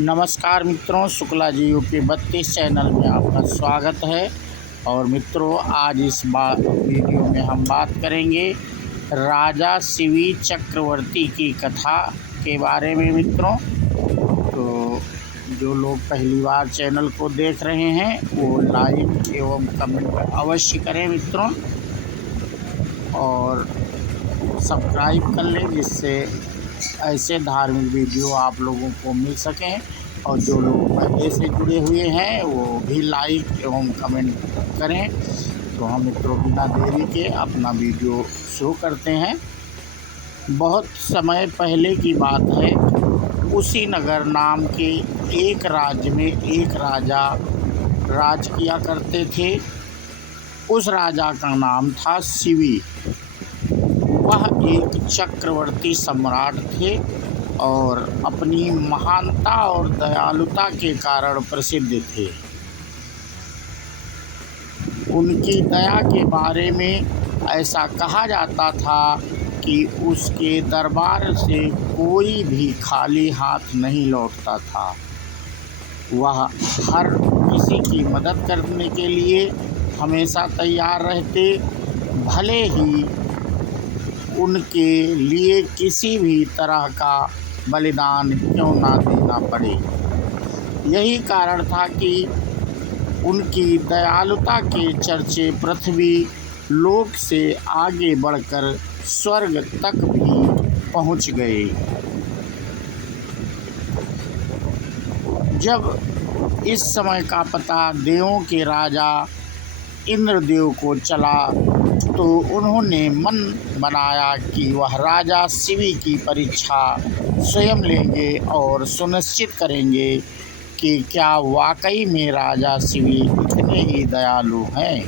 नमस्कार मित्रों, Shukla ji UP 32 channel में आपका स्वागत है। और मित्रों, आज इस वीडियो में हम बात करेंगे राजा शिवी चक्रवर्ती की कथा के बारे में। मित्रों, तो जो लोग पहली बार चैनल को देख रहे हैं वो लाइक एवं कमेंट अवश्य करें मित्रों, और सब्सक्राइब कर लें जिससे ऐसे धार्मिक वीडियो आप लोगों को मिल सकें। और जो लोग पहले से जुड़े हुए हैं वो भी लाइक एवं कमेंट करें। तो हम मित्रों बिना देरी के अपना वीडियो शुरू करते हैं। बहुत समय पहले की बात है, उसी नगर नाम के एक राज्य में एक राजा राज किया करते थे। उस राजा का नाम था शिवी। वह एक चक्रवर्ती सम्राट थे और अपनी महानता और दयालुता के कारण प्रसिद्ध थे। उनकी दया के बारे में ऐसा कहा जाता था कि उसके दरबार से कोई भी खाली हाथ नहीं लौटता था। वह हर किसी की मदद करने के लिए हमेशा तैयार रहते, भले ही उनके लिए किसी भी तरह का बलिदान क्यों ना देना पड़े। यही कारण था कि उनकी दयालुता के चर्चे पृथ्वी लोक से आगे बढ़कर स्वर्ग तक भी पहुंच गए। जब इस समय का पता देवों के राजा इंद्रदेव को चला तो उन्होंने मन बनाया कि वह राजा शिवी की परीक्षा स्वयं लेंगे और सुनिश्चित करेंगे कि क्या वाकई में राजा शिवी इतने ही दयालु हैं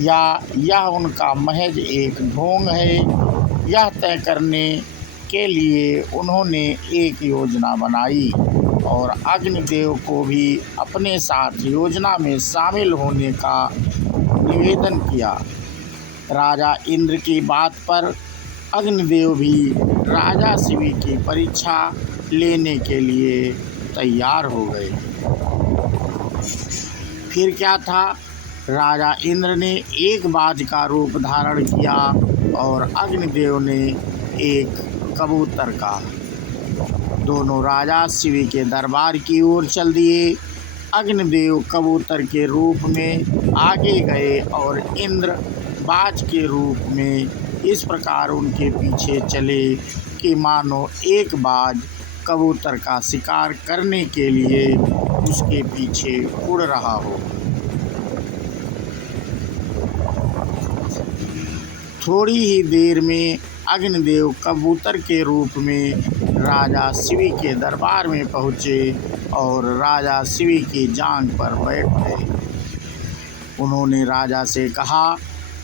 या यह उनका महज एक ढोंग है। यह तय करने के लिए उन्होंने एक योजना बनाई और अग्निदेव को भी अपने साथ योजना में शामिल होने का निवेदन किया। राजा इंद्र की बात पर अग्निदेव भी राजा शिवी की परीक्षा लेने के लिए तैयार हो गए। फिर क्या था, राजा इंद्र ने एक बाज का रूप धारण किया और अग्निदेव ने एक कबूतर का। दोनों राजा शिवी के दरबार की ओर चल दिए। अग्निदेव कबूतर के रूप में आगे गए और इंद्र बाज के रूप में इस प्रकार उनके पीछे चले कि मानो एक बाज कबूतर का शिकार करने के लिए उसके पीछे उड़ रहा हो। थोड़ी ही देर में अग्निदेव कबूतर के रूप में राजा शिवी के दरबार में पहुँचे और राजा शिवी की जांघ पर बैठ गए। उन्होंने राजा से कहा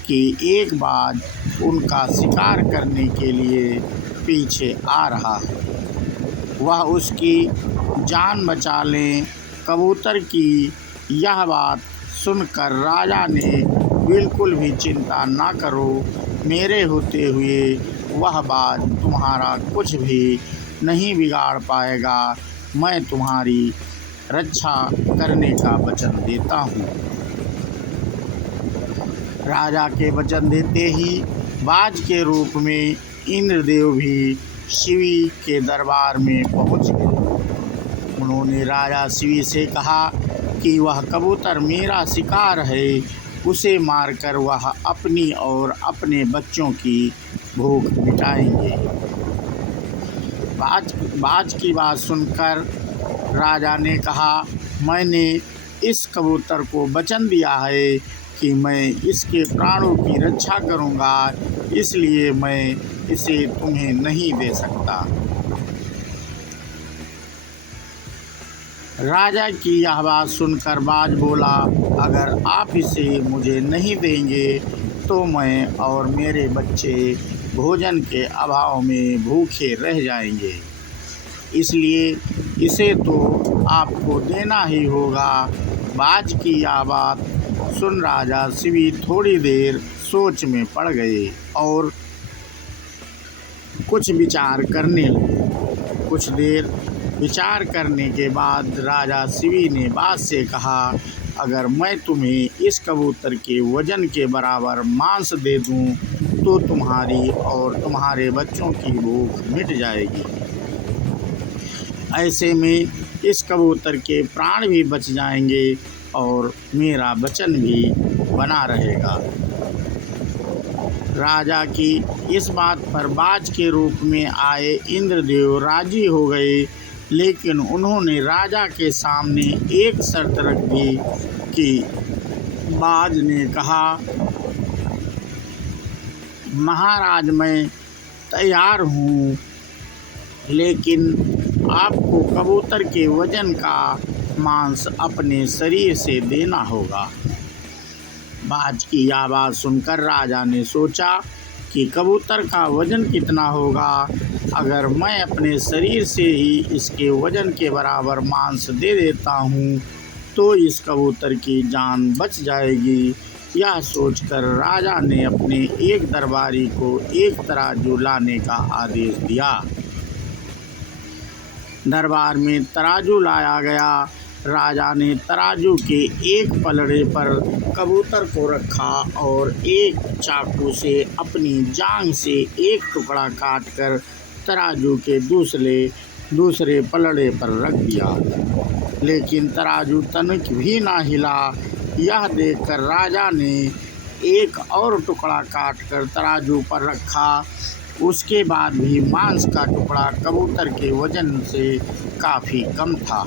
कि एक बाज उनका शिकार करने के लिए पीछे आ रहा है, वह उसकी जान बचा लें। कबूतर की यह बात सुनकर राजा ने बिल्कुल भी चिंता ना करो, मेरे होते हुए वह बाज तुम्हारा कुछ भी नहीं बिगाड़ पाएगा। मैं तुम्हारी रक्षा करने का वचन देता हूँ। राजा के वचन देते ही बाज के रूप में इंद्रदेव भी शिवी के दरबार में पहुँच गए। उन्होंने राजा शिवी से कहा कि वह कबूतर मेरा शिकार है, उसे मारकर वह अपनी और अपने बच्चों की भूख मिटाएंगे। बाज की बात सुनकर राजा ने कहा, मैंने इस कबूतर को वचन दिया है कि मैं इसके प्राणों की रक्षा करूंगा, इसलिए मैं इसे तुम्हें नहीं दे सकता। राजा की यह बात सुनकर बाज बोला, अगर आप इसे मुझे नहीं देंगे तो मैं और मेरे बच्चे भोजन के अभाव में भूखे रह जाएंगे, इसलिए इसे तो आपको देना ही होगा। बाज की यह बात सुन राजा शिवी थोड़ी देर सोच में पड़ गए और कुछ विचार करने लगे। कुछ देर विचार करने के बाद राजा शिवी ने बाज से कहा, अगर मैं तुम्हें इस कबूतर के वजन के बराबर मांस दे दूं तो तुम्हारी और तुम्हारे बच्चों की भूख मिट जाएगी। ऐसे में इस कबूतर के प्राण भी बच जाएंगे और मेरा वचन भी बना रहेगा। राजा की इस बात पर बाज के रूप में आए इंद्रदेव राजी हो गए, लेकिन उन्होंने राजा के सामने एक शर्त रख दी कि बाज ने कहा, महाराज मैं तैयार हूँ, लेकिन आपको कबूतर के वजन का मांस अपने शरीर से देना होगा। बाज की आवाज़ सुनकर राजा ने सोचा कि कबूतर का वजन कितना होगा। अगर मैं अपने शरीर से ही इसके वजन के बराबर मांस दे देता हूँ तो इस कबूतर की जान बच जाएगी। यह सोचकर राजा ने अपने एक दरबारी को एक तराजू लाने का आदेश दिया। दरबार में तराजू लाया गया। राजा ने तराजू के एक पलड़े पर कबूतर को रखा और एक चाकू से अपनी जांघ से एक टुकड़ा काटकर तराजू के दूसरे पलड़े पर रख दिया, लेकिन तराजू तनिक भी ना हिला। यह देखकर राजा ने एक और टुकड़ा काटकर तराजू पर रखा। उसके बाद भी मांस का टुकड़ा कबूतर के वजन से काफ़ी कम था।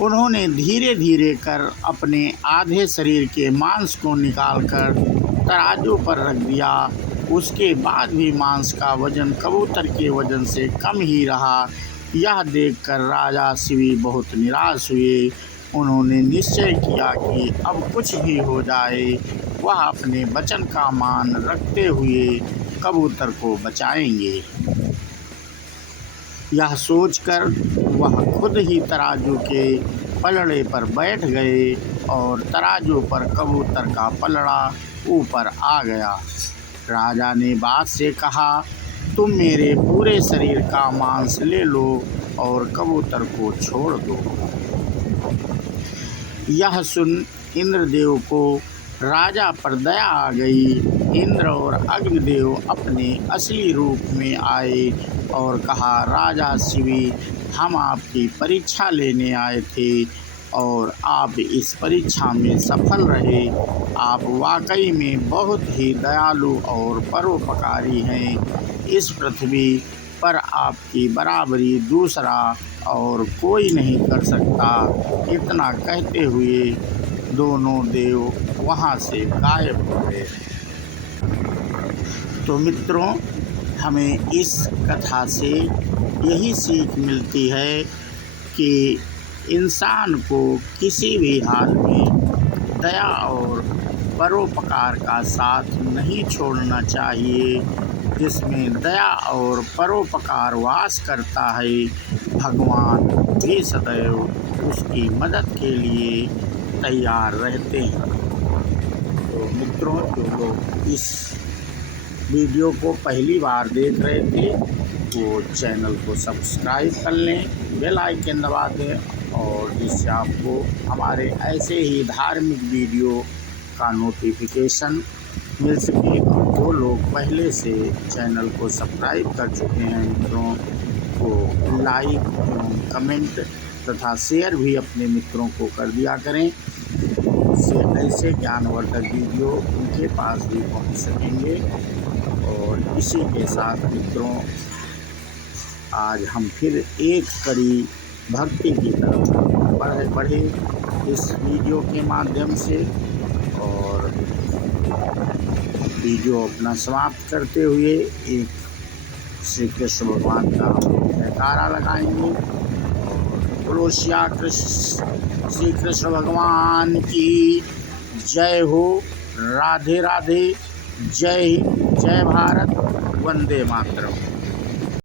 उन्होंने धीरे धीरे कर अपने आधे शरीर के मांस को निकालकर तराजू पर रख दिया। उसके बाद भी मांस का वजन कबूतर के वजन से कम ही रहा। यह देखकर राजा शिवी बहुत निराश हुए। उन्होंने निश्चय किया कि अब कुछ भी हो जाए वह अपने वचन का मान रखते हुए कबूतर को बचाएंगे। यह सोचकर वह खुद ही तराजू के पलड़े पर बैठ गए और तराजू पर कबूतर का पलड़ा ऊपर आ गया। राजा ने बाज से कहा, तुम मेरे पूरे शरीर का मांस ले लो और कबूतर को छोड़ दो। यह सुन इंद्रदेव को राजा पर दया आ गई। इंद्र और अग्निदेव अपने असली रूप में आए और कहा, राजा शिवी, हम आपकी परीक्षा लेने आए थे और आप इस परीक्षा में सफल रहे। आप वाकई में बहुत ही दयालु और परोपकारी हैं। इस पृथ्वी पर आपकी बराबरी दूसरा और कोई नहीं कर सकता। इतना कहते हुए दोनों देव वहाँ से गायब हो गए। तो मित्रों, हमें इस कथा से यही सीख मिलती है कि इंसान को किसी भी हाल में दया और परोपकार का साथ नहीं छोड़ना चाहिए। जिसमें दया और परोपकार वास करता है, भगवान भी सदैव उसकी मदद के लिए तैयार रहते हैं। तो मित्रों, जो लोग इस वीडियो को पहली बार देख रहे थे वो चैनल को सब्सक्राइब कर लें, बेल आइकन दबा दें और जिससे आपको हमारे ऐसे ही धार्मिक वीडियो का नोटिफिकेशन मिल सके। और जो लोग पहले से चैनल को सब्सक्राइब कर चुके हैं मित्रों को लाइक एवं कमेंट तथा शेयर भी अपने मित्रों को कर दिया करें। इससे ऐसे ज्ञानवर्धक वीडियो उनके पास भी पहुंच सकेंगे। और इसी के साथ मित्रों, आज हम फिर एक कड़ी भक्ति की तरफ बढ़े इस वीडियो के माध्यम से। और वीडियो अपना समाप्त करते हुए एक श्री कृष्ण भगवान का जयकारा लगाएंगे। और बोलो श्री कृष्ण भगवान की जय हो। राधे राधे। जय हिंद, जय भारत, वंदे मातरम।